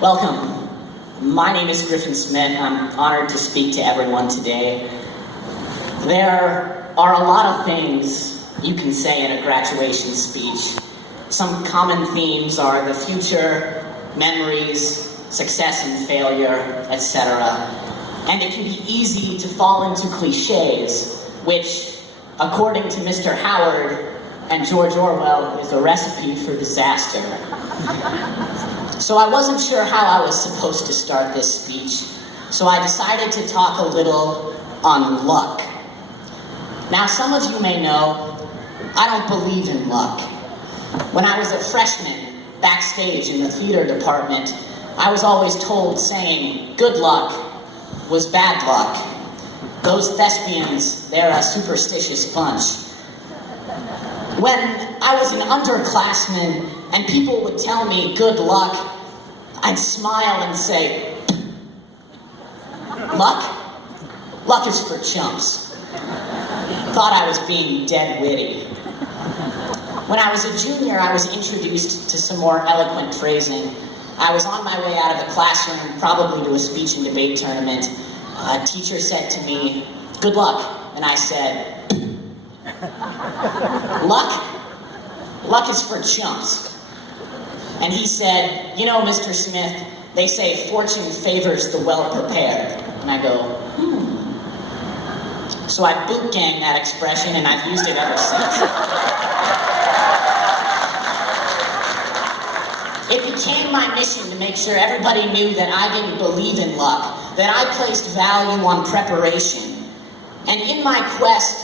Welcome. My name is Griffin Smith. I'm honored to speak to everyone today. There are a lot of things you can say in a graduation speech. Some common themes are the future, memories, success and failure, etc. And it can be easy to fall into cliches, which, according to Mr. Howard and George Orwell, is a recipe for disaster. So I wasn't sure how I was supposed to start this speech, so I decided to talk a little on luck. Now, some of you may know, I don't believe in luck. When I was a freshman, backstage in the theater department, I was always told saying, "Good luck," was bad luck. Those thespians, they're a superstitious bunch. When I was an underclassman and people would tell me good luck, I'd smile and say, "Luck? Luck is for chumps." Thought I was being dead witty. When I was a junior, I was introduced to some more eloquent phrasing. I was on my way out of the classroom, probably to a speech and debate tournament. A teacher said to me, "Good luck," and I said, "Luck? Luck is for chumps." And he said, "You know, Mr. Smith, they say fortune favors the well-prepared." And I go, So I boot-ganged that expression, and I've used it ever since. It became my mission to make sure everybody knew that I didn't believe in luck, that I placed value on preparation. And in my quest,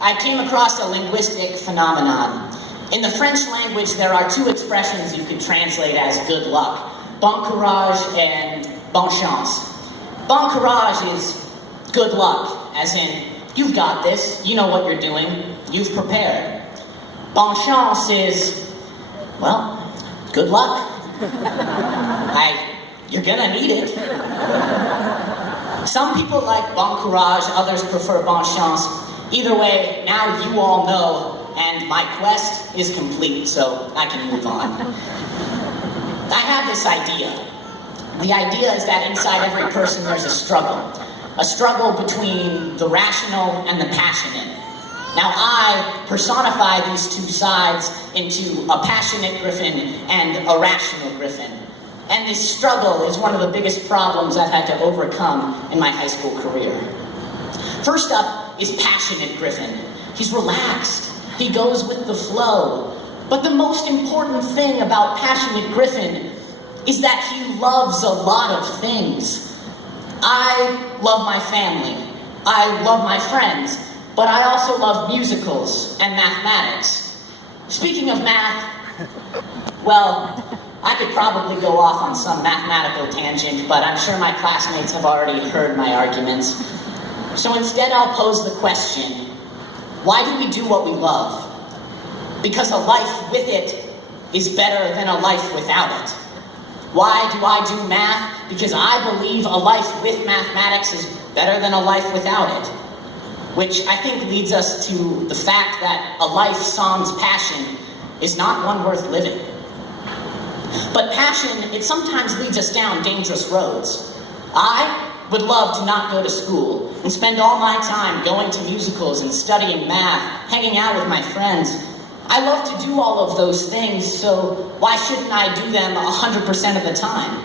I came across a linguistic phenomenon. In the French language, there are two expressions you could translate as good luck: bon courage and bonne chance. Bon courage is good luck, as in, you've got this, you know what you're doing, you've prepared. Bonne chance is, well, good luck. You're gonna need it. Some people like bon courage, others prefer bonne chance. Either way, now you all know, and my quest is complete, so I can move on. I have this idea. The idea is that inside every person there's a struggle between the rational and the passionate. Now I personify these two sides into a passionate Griffin and a rational Griffin. And this struggle is one of the biggest problems I've had to overcome in my high school career. First up is passionate Griffin. He's relaxed. He goes with the flow. But the most important thing about passionate Griffin is that he loves a lot of things. I love my family. I love my friends. But I also love musicals and mathematics. Speaking of math, well, I could probably go off on some mathematical tangent, but I'm sure my classmates have already heard my arguments. So instead I'll pose the question, why do we do what we love? Because a life with it is better than a life without it. Why do I do math? Because I believe a life with mathematics is better than a life without it. Which I think leads us to the fact that a life sans passion is not one worth living. But passion, it sometimes leads us down dangerous roads. I would love to not go to school and spend all my time going to musicals and studying math, hanging out with my friends. I love to do all of those things, so why shouldn't I do them 100% of the time?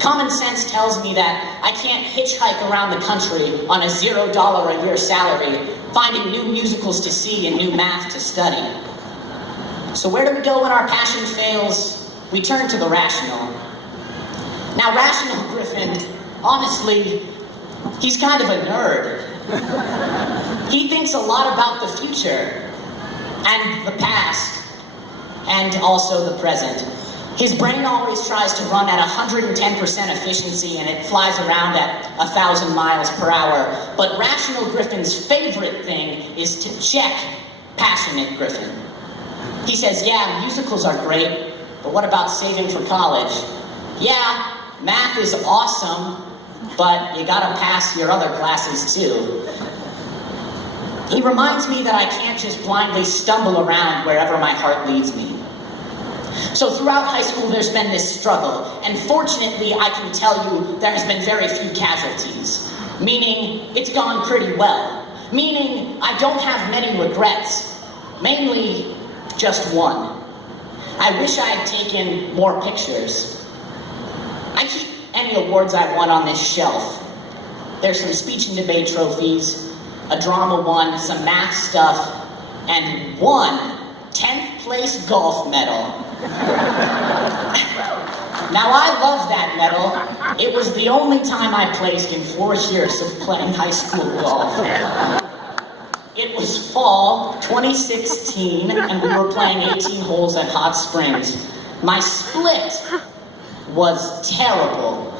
Common sense tells me that I can't hitchhike around the country on a $0 a year salary, finding new musicals to see and new math to study. So where do we go when our passion fails? We turn to the rational. Now, rational Griffin, honestly, he's kind of a nerd. He thinks a lot about the future, and the past, and also the present. His brain always tries to run at 110% efficiency, and it flies around at 1,000 miles per hour. But rational Griffin's favorite thing is to check passionate Griffin. He says, yeah, musicals are great, but what about saving for college? Yeah, math is awesome, but you gotta pass your other classes too. He reminds me that I can't just blindly stumble around wherever my heart leads me. So throughout high school, there's been this struggle, and fortunately, I can tell you there has been very few casualties, meaning it's gone pretty well, meaning I don't have many regrets, mainly just one. I wish I had taken more pictures. I keep any awards I won on this shelf. There's some speech and debate trophies, a drama one, some math stuff, and one 10th place golf medal. Now I love that medal. It was the only time I placed in 4 years of playing high school golf. It was fall 2016 and we were playing 18 holes at Hot Springs. My split was terrible,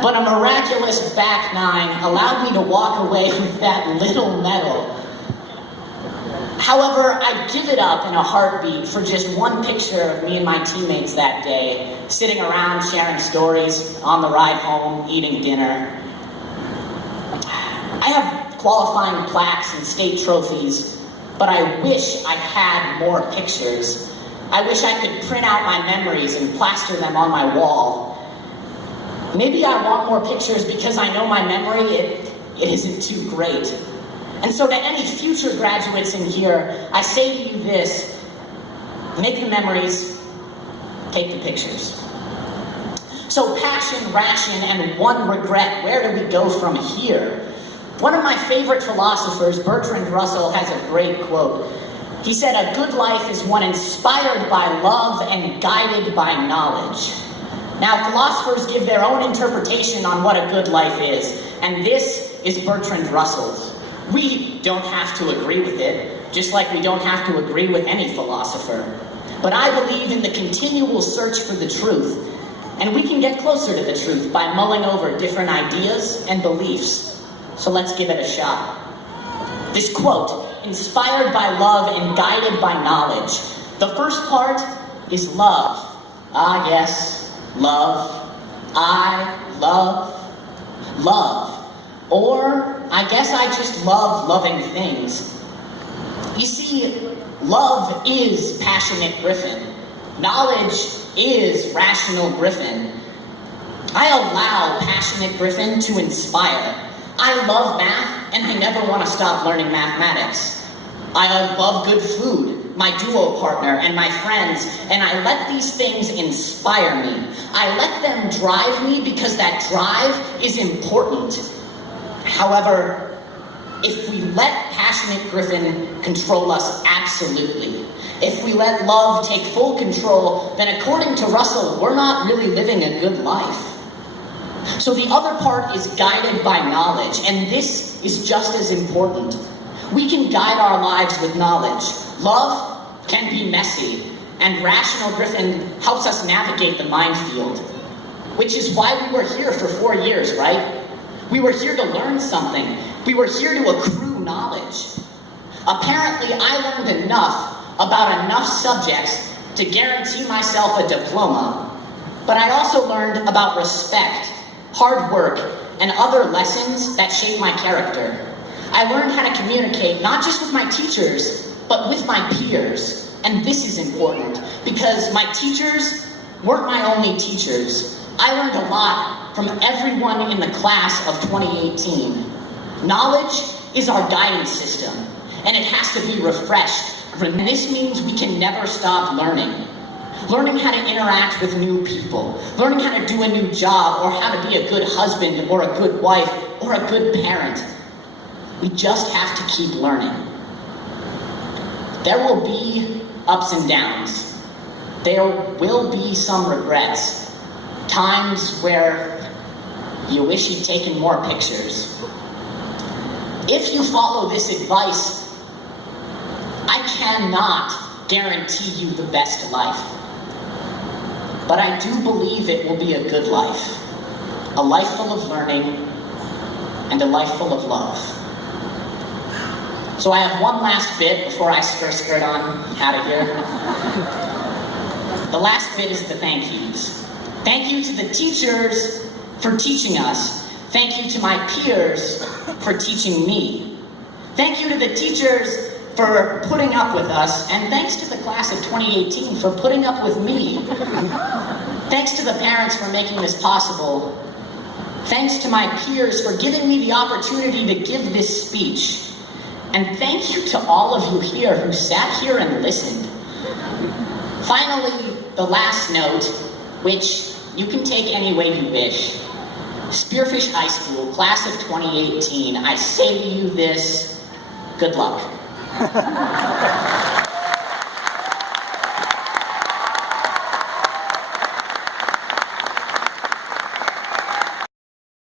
but a miraculous back nine allowed me to walk away with that little medal. However, I'd give it up in a heartbeat for just one picture of me and my teammates that day, sitting around sharing stories, on the ride home, eating dinner. I have qualifying plaques and state trophies, but I wish I had more pictures. I wish I could print out my memories and plaster them on my wall. Maybe I want more pictures because I know my memory, it isn't too great. And so to any future graduates in here, I say to you this: make the memories, take the pictures. So passion, ration, and one regret, where do we go from here? One of my favorite philosophers, Bertrand Russell, has a great quote. He said, "A good life is one inspired by love and guided by knowledge." Now, philosophers give their own interpretation on what a good life is, and this is Bertrand Russell's. We don't have to agree with it, just like we don't have to agree with any philosopher. But I believe in the continual search for the truth, and we can get closer to the truth by mulling over different ideas and beliefs. So let's give it a shot. This quote, inspired by love and guided by knowledge. The first part is love. Ah, yes, love. I love love. Or I guess I just love loving things. You see, love is passionate Griffin. Knowledge is rational Griffin. I allow passionate Griffin to inspire. I love math, and I never want to stop learning mathematics. I love good food, my duo partner, and my friends, and I let these things inspire me. I let them drive me because that drive is important. However, if we let passionate Griffin control us absolutely, if we let love take full control, then according to Russell, we're not really living a good life. So the other part is guided by knowledge, and this is just as important. We can guide our lives with knowledge. Love can be messy, and rational Griffin helps us navigate the minefield, which is why we were here for 4 years, right? We were here to learn something. We were here to accrue knowledge. Apparently, I learned enough about enough subjects to guarantee myself a diploma, but I also learned about respect, hard work, and other lessons that shape my character. I learned how to communicate not just with my teachers, but with my peers. And this is important because my teachers weren't my only teachers. I learned a lot from everyone in the class of 2018. Knowledge is our guidance system, and it has to be refreshed. And this means we can never stop learning. Learning how to interact with new people, learning how to do a new job, or how to be a good husband, or a good wife, or a good parent. We just have to keep learning. There will be ups and downs. There will be some regrets. Times where you wish you'd taken more pictures. If you follow this advice, I cannot guarantee you the best life. But I do believe it will be a good life. A life full of learning and a life full of love. So I have one last bit before I skirt on out of here. The last bit is the thank yous. Thank you to the teachers for teaching us. Thank you to my peers for teaching me. Thank you to the teachers for putting up with us, and thanks to the class of 2018 for putting up with me. Thanks to the parents for making this possible. Thanks to my peers for giving me the opportunity to give this speech. And thank you to all of you here who sat here and listened. Finally, the last note, which you can take any way you wish. Spearfish High School, class of 2018, I say to you this, good luck.